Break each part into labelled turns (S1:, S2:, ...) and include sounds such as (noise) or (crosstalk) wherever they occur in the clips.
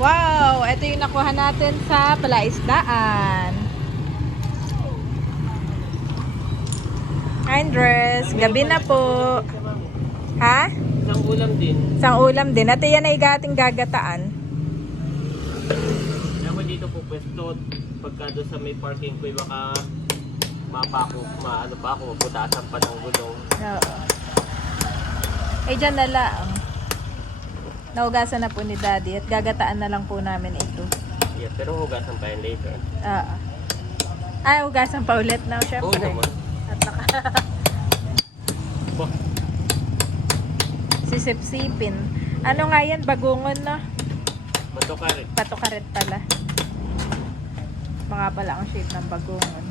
S1: Wow! Ito yung nakuha natin sa palaisdaan. Andres, gabi na po. Ha?
S2: Isang ulam din.
S1: Isang ulam din. At yan ay gating gagataan.
S2: Mo dito po pwesto. Pagka doon sa may parking ko, baka mapa ako, maano pa ako, maputasan pa ng gulong.
S1: Oo. Eh, dyan na lang. Naugasan na po ni Daddy at gagataan na lang po namin ito.
S2: Yeah, pero hugasan pa yan later.
S1: Oo. Ay, hugasan pa ulit na,
S2: Oo
S1: syempre.
S2: naman.
S1: At naka
S2: Bah, (laughs)
S1: sisip-sipin. Ano nga yan? Bagungon, no?
S2: matukarit.
S1: Patukaret pala. Mga pala ang shape ng bagungon.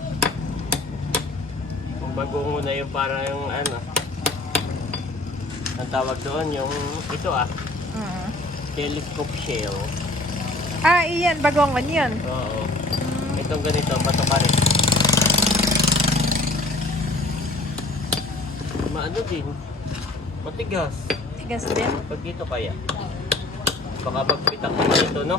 S2: Kung bago muna yung parang yung ano, ang tawag doon yung ito ah. Telescope shell.
S1: Ah, iyan. Bagungon yun.
S2: Oo. Itong ganito, matukarit. Maano din, matigas.
S1: Tigas din.
S2: Pag dito kaya. Baka pagpitak mo dito, no?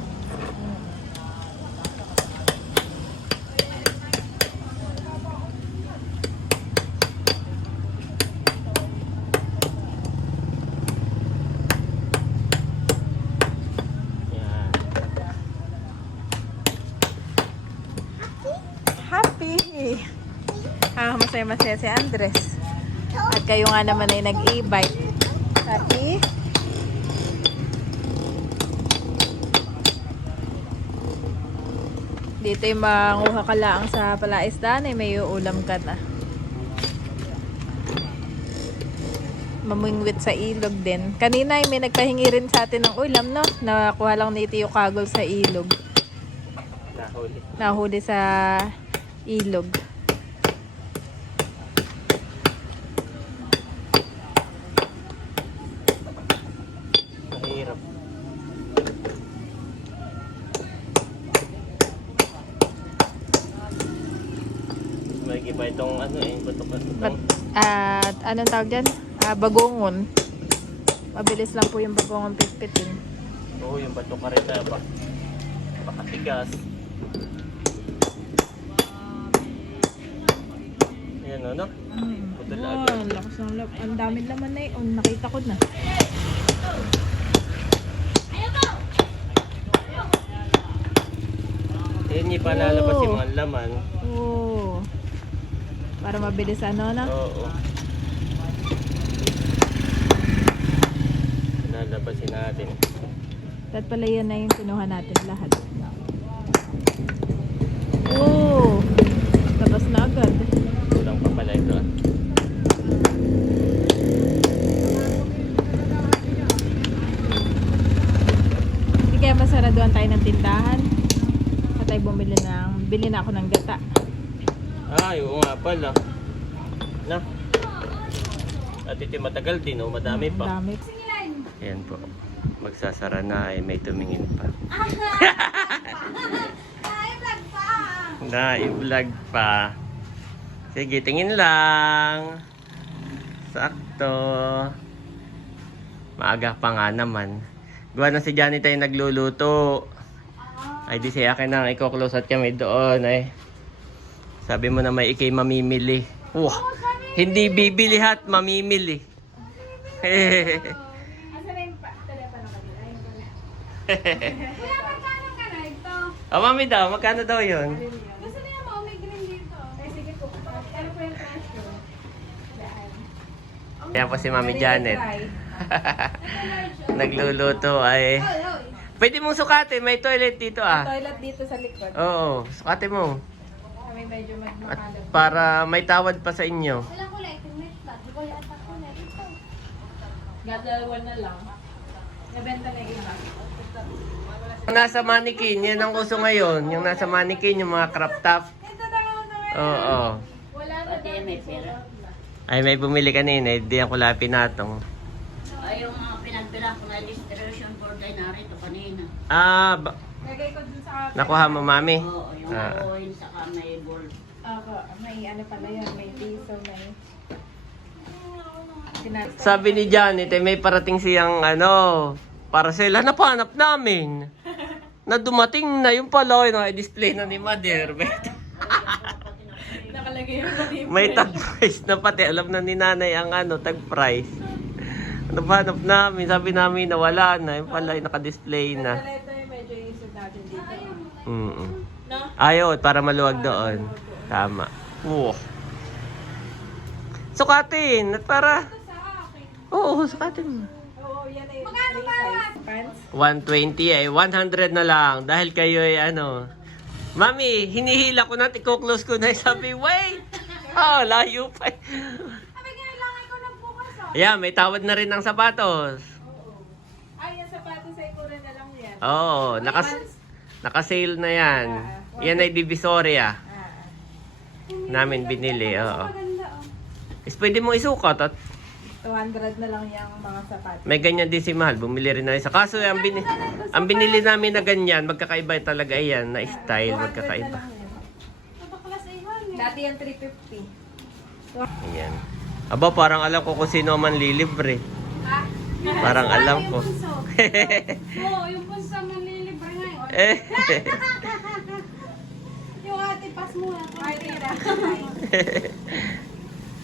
S2: Yan.
S1: Happy! Ah, masaya-masaya si Andres. At kayo nga naman ay nag-e-bike. Happy? Dito yung manguha ka lang sa palaisdaan ay may ulam ka na. Mamingwit sa ilog din. Kanina ay may nagpahingi rin sa atin ng ulam, no? Nakuha lang ni Tio Kagol sa ilog.
S2: Nahuli.
S1: Nahuli sa ilog.
S2: Mahirap. May iba itong ano eh, batok-batok.
S1: But, at anong tawag dyan? Ah, bagongon. Mabilis lang po yung bagongon pitpitin.
S2: Oo, yung bato ka rin na ba? Pakatigas. Ayan o, no? Putol
S1: Oh,
S2: agad.
S1: lakas ng lap. Ang dami naman na yun. Nakita ko na.
S2: Eh, hindi pa lalabas yung mga laman.
S1: Oo. Para mabilis ano na.
S2: Oo. Lalabasin natin.
S1: Dapat pala yan na yung kinuha natin lahat. Oo. Labas na agad.
S2: Kulang pa pala ito.
S1: Hindi kaya masaraduan tayo ng tindahan. At tayo bumili ng, bili na ako ng gata.
S2: Ay, oo nga pala. Na. At ito matagal din, oh. Madami pa.
S1: Dami.
S2: Ayan po. Magsasara na ay may tumingin pa. (laughs) na i-vlog pa. Sige, tingin lang. Sakto. Maaga pa nga naman. Gawa na si Johnny tayo nagluluto. Ay di siya akin na iko-close at kami doon ay. Sabi mo na may ikay mamimili. Wah, hindi bibili hat, mamimili. (laughs)
S3: Kuya, magkano ka na ito?
S2: oh, (laughs) mami daw, magkano daw yun?
S3: Gusto niya mo, may green dito. Eh, sige po. Ano po yung presyo? Daan.
S2: Yan po si Mami Janet. (laughs) Nagluluto ay... Pwede mong sukatin, may toilet dito ah.
S1: Toilet dito sa likod.
S2: Oo, sukatin mo.
S1: Kami medyo
S2: At para may tawad pa sa inyo.
S3: Wala ko lang. Ito mesh ba? Di ko na. Ito.
S1: Gadalawa na lang. Nabenta na yung iba.
S2: Nasa mannequin, yan ang uso ngayon. Yung nasa mannequin, yung mga crop top.
S1: Na.
S2: Oo.
S1: Wala na daw.
S2: Ay, may bumili kanina, hindi ako lapi natong.
S4: Ay, yung mga pinagpila ko na distribution board ay narito kanina.
S2: Ah, ba-
S1: Lagay ko dun sa
S2: nakuha mo mami?
S4: Oo, yung
S2: Ah.
S4: coin saka may board.
S1: Ako, may ano pala yan, may piso, may...
S2: Sabi ni Janet, eh, may parating siyang ano, parcel. Hanap-hanap namin. (laughs) na dumating na yung pala, yung display na ni Mother. (laughs)
S1: Nakalagay yung.
S2: May tag price na pati. Alam na ni nanay ang ano, tag price. Ano ba, hanap namin. Sabi namin na wala na. Yung pala, yung naka-display na.
S1: Yung medyo isip natin dito.
S2: Mm
S1: No?
S2: Ayaw, para maluwag doon. Tama. Wow. Sukatin. At para... Oo, sukatin mo.
S1: Oo, yan ay Magkano ba? Pants?
S2: 120 ay 100 na lang. Dahil kayo ay ano... Mami, hinihila ko na, tiko-close ko na. (laughs) Sabi, wait! Oh, (laughs) layo pa.
S3: Sabi nga lang ako nagbukas oh.
S2: Ayan, may tawad na rin ng sapatos.
S1: Ay, yung sapatos ay kura na lang yan.
S2: Oo, nakas naka-sale na yan. Yan ay Divisoria.
S1: Ah.
S2: Namin binili, oo.
S3: Oh.
S2: Is pwede mo isukat at
S1: 200 na lang yung mga sapatos.
S2: may ganyan din si Mahal. Bumili rin na isa. Kaso ang, bini ang binili namin na ganyan, magkakaiba talaga yan na style,
S1: 200 na
S2: magkakaiba.
S3: iwan eh.
S1: Dati yung 350.
S2: Ayan. Aba, parang alam ko kung sino man lilibre.
S3: Ha?
S2: Parang alam ko.
S3: Yung punso. (laughs) Oo, yung punso manlilibre ngayon.
S2: eh. (laughs)
S3: Yung ate pas mo na.
S1: Ay, tira. (laughs)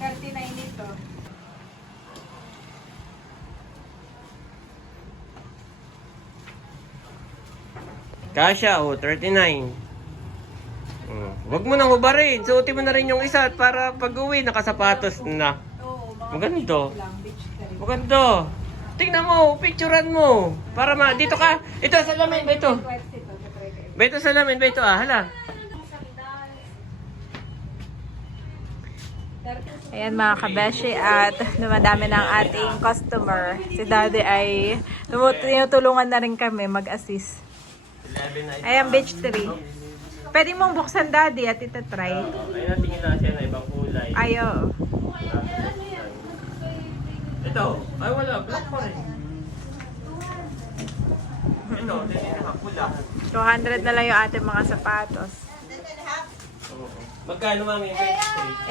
S1: 39 ito.
S2: Kasha, oh, 39. Hmm. Huwag mo nang hubarin. Suotin mo na rin yung isa para pag uwi, nakasapatos na. Maganda. Maganda. Tingnan mo, picturean mo. Para ma, dito ka. Ito, salamin ba ito? Ba ito salamin ba ito ah? Hala.
S1: Ayan mga kabeshi at dumadami ng ating customer. Si daddy ay tinutulungan na rin kami mag-assist.
S2: 11 na ito.
S1: Ayan, beach tree. Pwede mong buksan daddy at itatry.
S2: Ayun natingin na siya na ibang kulay.
S1: Ayo.
S2: Ito. Ay wala, black pa rin. Ito, tingin na pula.
S1: 200 na lang yung ating mga sapatos.
S2: Oo. Magkano mami?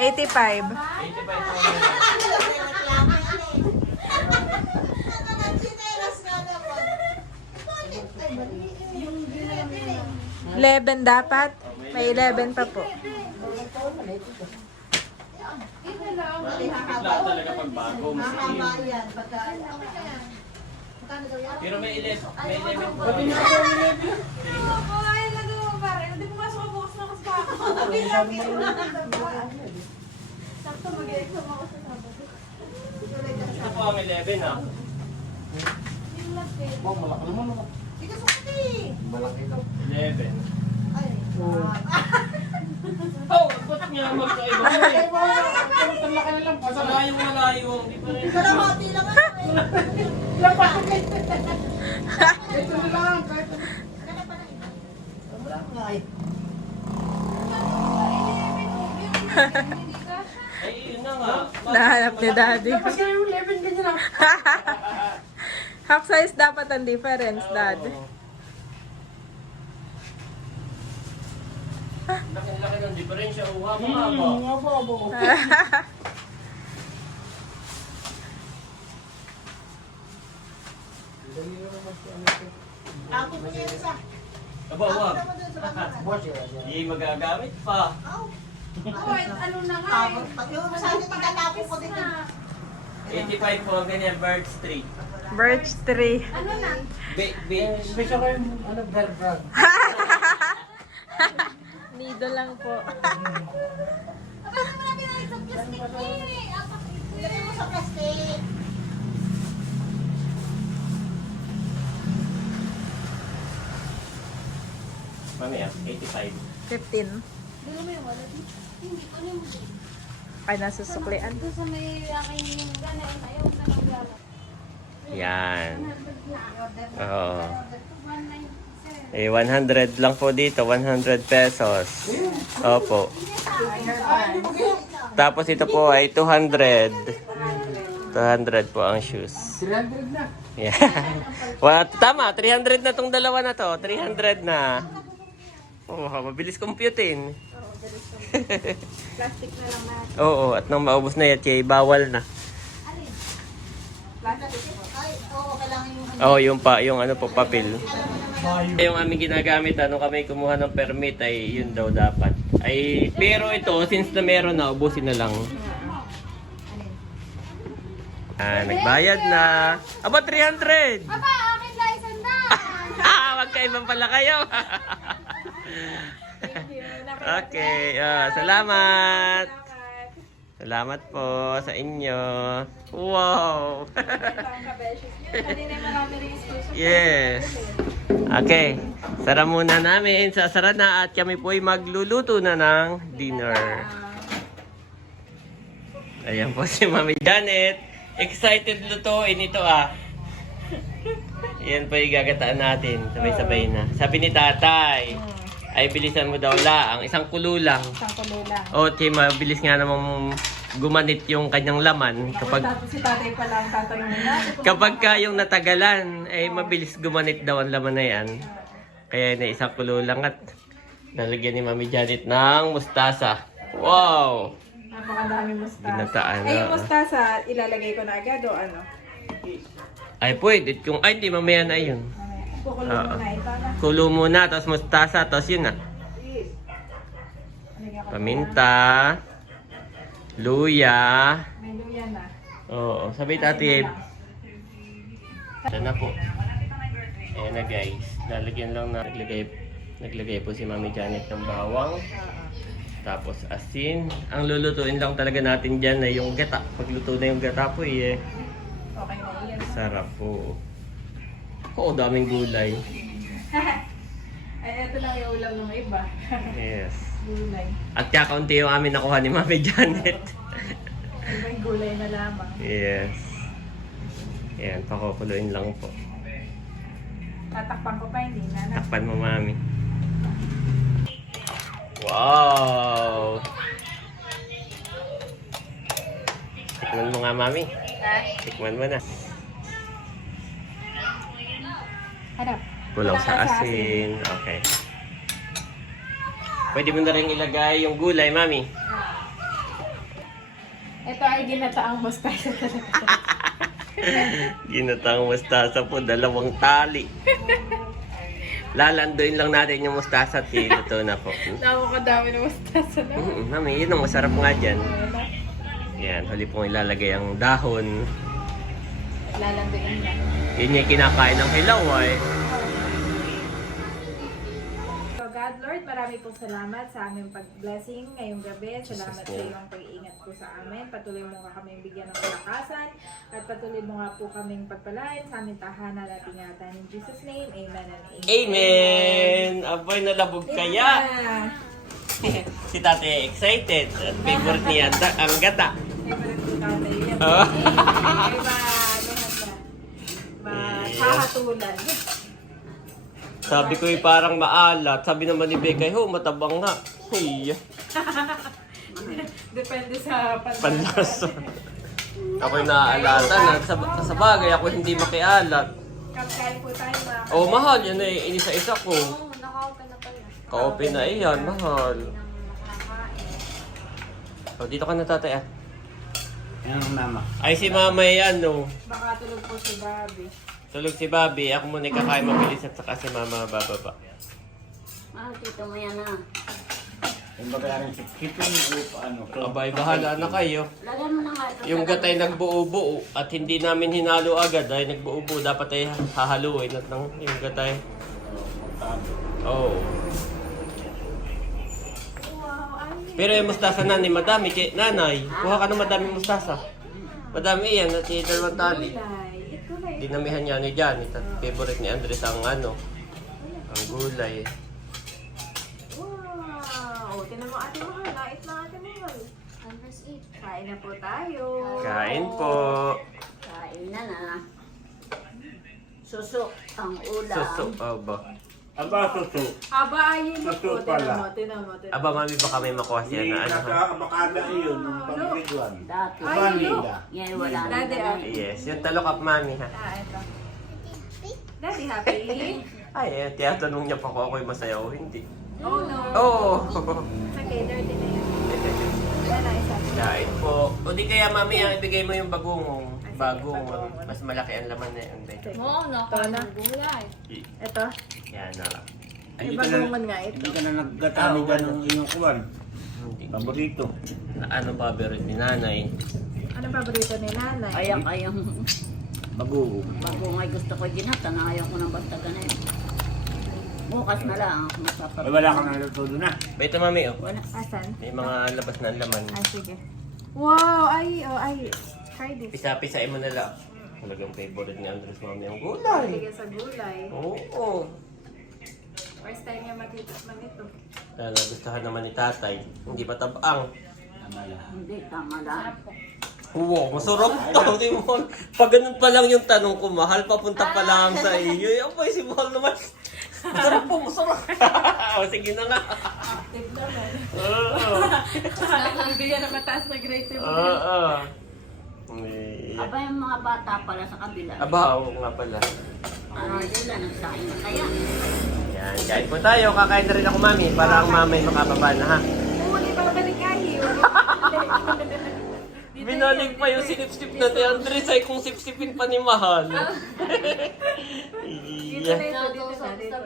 S1: 85.
S2: 85 po.
S1: 11 dapat. May 11 pa po.
S2: Bigla talaga pag bago. Masilim. Pero may 11. May 11 po.
S3: Oo, ay nagawa pa rin. Hindi mo kaso kabukas na kasi pa. Sakto mag-exam ako sa Sabado.
S2: Ito po ang 11 ah.
S3: Yung last day.
S2: 11. Oh, ba't nga magkaiba? (laughs) Malayo malayo. Hindi pa rin. (laughs) Ay, yun na nga.
S1: Nahanap ni daddy. (laughs) Half size dapat ang difference, dad.
S2: Laki-laki ng diferensya. Uhaba-haba. Aba, wag. Hindi magagamit pa.
S3: Oh, ano na nga eh. Pagkatapos na.
S2: 85 po ang ganyan, Bird Street.
S1: Birch tree.
S3: Ano na?
S2: Be beach.
S1: Nido lang po.
S3: Bakit mo na pinalik sa plastic eh? Apak ito. Lagay mo sa plastic.
S2: Mami ah, 85.
S1: 15.
S3: Dilo mo yung wallet mo. Hindi ko na mo.
S1: Ay, nasusuklian.
S3: Doon sa may aking ganain. Ayaw na ng.
S2: Yan. Oo.
S3: 197.
S2: Eh, 100 lang po dito, 100 pesos. Opo. Tapos ito po ay 200. 200 po ang shoes. 300 na. Yeah. Well, tama, 300 na tong dalawa na to. 300 na. Oh, mabilis computein.
S1: Plastic na lang na.
S2: Oo, at nang maubos na yan, kaya bawal na.
S1: Plastic.
S2: Oo, yung pa, yung ano po, papel.
S3: Naman
S2: Yung aming ginagamit, ano kami kumuha ng permit ay yun daw dapat. Ay, pero ito, since na meron na, ubusin na lang. Ah, nagbayad na. Aba, 300!
S3: Aba, akin na isang. (laughs)
S2: Ah, magkaibang pala kayo. (laughs) okay, ah, salamat. Salamat po sa inyo. Wow! yes. Okay. Sara muna namin. Sasara na at kami po ay magluluto na ng dinner. Ayan po si Mami Janet. Excited lutuin ito ah. Yan po yung gagataan natin. Sabay-sabay na. Sabi ni tatay, ay bilisan mo daw la. Ang isang kulo lang.
S1: Isang kulo lang.
S2: O, oh, mabilis nga namang gumanit yung kanyang laman. Kapag
S1: si tatay pala ang tatanungin natin. kung- (laughs)
S2: kapag ka yung natagalan, ay mabilis gumanit daw ang laman na yan. Kaya na isang kulo lang at nalagyan ni Mami Janet ng mustasa. Wow!
S1: Napakadami mustasa.
S2: Ginataan,
S1: Ay, yung mustasa, ilalagay ko na agad o ano?
S2: Ay, pwede. Kung, ay, hindi, mamaya na yun.
S1: Kukulo
S2: Oo.
S1: mo na ito na.
S2: Kulo muna, tapos mustasa, tapos yun na. Paminta, luya,
S1: na. May luya na.
S2: Oo, sabi tati, ito na po. Ayan na guys, lalagyan lang na, naglagay, naglagay po si Mami Janet ng bawang, tapos asin. Ang lulutuin lang talaga natin dyan ay yung gata. Pagluto na yung gata po eh,
S1: Okay na yan.
S2: sarap po. Oo, daming gulay. (laughs)
S1: Ay, ito lang yung ulam ng iba.
S2: Yes.
S1: Gulay.
S2: At kakaunti yung amin nakuha ni Mami Janet.
S1: Yung gulay na lamang.
S2: yes. Ayan, pakukuluin lang po.
S1: Tatakpan ko pa, hindi na na.
S2: Takpan mo, mami. Wow! Tikman mo nga, mami. Tikman mo na.
S1: Harap.
S2: Kulang sa asin. Okay. Pwede mo na rin ilagay yung gulay, mami.
S1: Ito ay ginataang mustasa talaga. (laughs)
S2: Ginatang mustasa po, dalawang tali. Lalanduin lang natin yung mustasa at luto na po. (laughs)
S1: Napakadami ng mustasa na.
S2: Mm, mami, yun ang masarap nga dyan. Yan, huli pong ilalagay ang dahon.
S1: Lalanduin na.
S2: Yun yung kinakain ng hilaw eh.
S1: Marami pong salamat sa aming pag-blessing ngayong gabi. Salamat sa iyong pag-iingat po sa amin. Patuloy mo nga kaming bigyan ng kalakasan at patuloy mo nga po kaming pagpalain sa aming tahanan at ingatan. In Jesus' name, Amen and Amen.
S2: Amen! Aboy, nalabog kaya. (laughs) Si tate excited. At favorite niya ang gata.
S1: Favorite ko tatay yan.
S2: Oh.
S1: Ay, ba, ano na ba?
S2: Sabi ko eh, parang maalat. Sabi naman ni Bekay, ho, matabang nga. Hey, (laughs)
S1: Depende sa panlasa.
S2: Ako'y naaalatan. na. Sa, sa bagay, ako hindi makialat.
S1: Kapkain po tayo mga
S2: Oh, mahal. Yan eh, inisa-isa ko.
S3: Oo, naka-open na pala.
S2: Ka-open na iyan, mahal. O, dito ka na tatay ah.
S5: Yan ang mama.
S2: Ay, si mama eh, ano.
S1: Baka tulog po si Bobby.
S2: Tulog si Bobby. Ako muna kakain mabilis at saka si mama bababa.
S4: Ah, tito mo yan ah.
S5: Yung babayaran si Kipin o ano.
S2: Abay, bahala na kayo.
S4: Lagyan mo na nga ito.
S2: Yung
S4: sa
S2: gatay nagbuo-buo at hindi namin hinalo agad ay nagbuo-buo. Dapat ay hahaluin at ng yung gatay. Oo. Oh. Pero yung mustasa na ni madami kay nanay. Kuha ka ng madami mustasa. Madami yan at yung dalawang tali.
S1: Gulay.
S2: Dinamihan niya ni Janet at favorite ni Andres ang ano, ang gulay.
S1: Wow! Tinan mo ate mahal. Nait na ate mahal. Kain na po tayo.
S2: Kain po.
S4: Kain na na. Susok ang ulam.
S2: Susok. Aba.
S5: Aba, suso.
S1: Aba, ayun na po.
S5: Ito
S1: Tinan
S5: pala.
S1: mo, tinan mo, tinan mo.
S2: Aba, mami, baka may makuha siya na ano. ha?
S5: Naka-abakada iyon. Ang pamiliguan.
S4: Dati.
S1: Ay,
S5: Vanilla.
S4: Ngayon wala na.
S1: Dati, ah.
S2: Yes, yung talok up, mami, ha?
S1: Ah, ito. Daddy, happy? (laughs)
S2: Ay, eh, tinatanong niya pa kung ako'y masaya o hindi.
S1: Oh, no.
S2: Oo. (laughs)
S1: Okay, dirty na (laughs) yan. Wala na isa.
S2: Kain po. O di kaya, mami, ah, ibigay mo yung bagongong.
S1: Ah,
S2: bago.
S1: Bago.
S2: Mas malaki ang laman na yun. Be.
S3: Oo, no.
S1: Ito na.
S3: Gulay.
S1: Ito.
S2: Yan na.
S1: Ay,
S5: Hindi ka na,
S1: bagungon nga ito.
S5: hindi ka na nagkatami
S2: Ah,
S5: dyan ng iyong kuwan. Paborito.
S2: Na ano favorite ni nanay?
S1: Anong paborito ni nanay?
S4: Ayak, ayaw.
S5: Bago.
S4: Bago nga gusto ko ginata, na ayaw ko ng basta ganun. Bukas na lang ako
S5: Ay,
S4: magpapag...
S5: wala kang natutudo na.
S2: Ba ito mami oh.
S4: Wala.
S1: Asan?
S2: May mga labas na laman.
S1: Ah, sige. Wow! Ay, oh, ay. Try this.
S2: Pisa-pisain mo na lang. Talagang favorite ni Andres mami ang
S1: Sige
S2: gulay.
S1: sa gulay.
S2: Oo.
S1: First time niya matitikman ito.
S2: Kaya nagustuhan naman ni tatay. Hindi pa tabang.
S5: Tama lang.
S4: Hindi, tama lang.
S2: Oo, masarap to. Di mo. Pag ganun pa lang yung tanong ko, mahal papunta pa lang sa iyo. Eh, abay, si mahal naman. Masarap po, masarap. (laughs) o, sige na nga.
S1: Active naman.
S2: Oo. (laughs)
S1: Bigyan na mataas na grade si
S2: Oo. May-
S4: Aba yung mga bata pala sa kabila.
S2: Aba, oo nga pala.
S4: Ano nila, nagsain na kaya.
S2: Yan, kain po tayo. Kakain na rin ako, mami. Para ang mamay makababa na, ha?
S1: Oh, wala pa malikahi. (laughs)
S2: Binalig pa yung sinip-sip na ni Andres ay kung sip-sipin pa ni Mahal. (laughs) Yeah.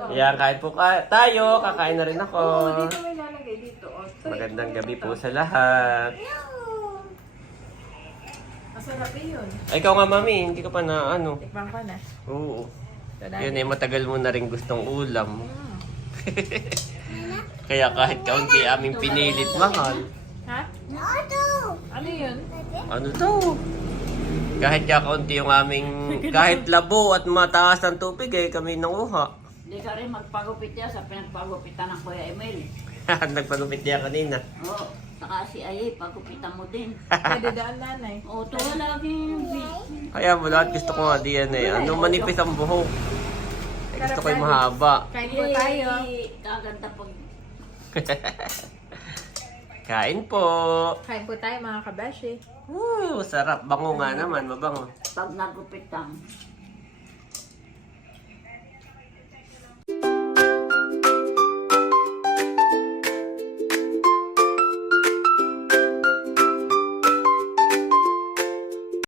S2: Yan, kain po ka tayo. Kakain na rin ako.
S1: Oo, dito may lalagay dito. Oh,
S2: Magandang gabi po sa lahat.
S1: Masarap yun.
S2: Ay, ikaw nga, mami. Hindi ka pa na ano.
S1: Tikman ko na.
S2: Oo. Yun eh, matagal mo na rin gustong ulam.
S1: Mm. (laughs)
S2: Kaya kahit kaunti aming pinilit, mahal.
S1: Ha? Ano yun?
S2: Ano to? Kahit kaya kaunti yung aming, (laughs) kahit labo at mataas ang tubig eh, kami nanguha.
S4: Hindi ka rin magpagupit yan sa pinagpagupitan ng Kuya Emil. (laughs)
S2: Nagpalupit niya kanina.
S4: Oo, saka si Ayay, pagupitan mo din. (laughs)
S1: Pwede (laughs) daan nanay.
S4: Oo, to laging
S2: Kaya mo lahat gusto ko nga diyan eh. Ano manipis ang buhok. Eh, gusto ko yung mahaba.
S1: Kain po tayo.
S4: Kaganda pag (laughs)
S2: Kain po.
S1: Kain po tayo mga kabashi.
S2: Woo, sarap. Bango nga naman, mabango.
S4: pag nagupitan.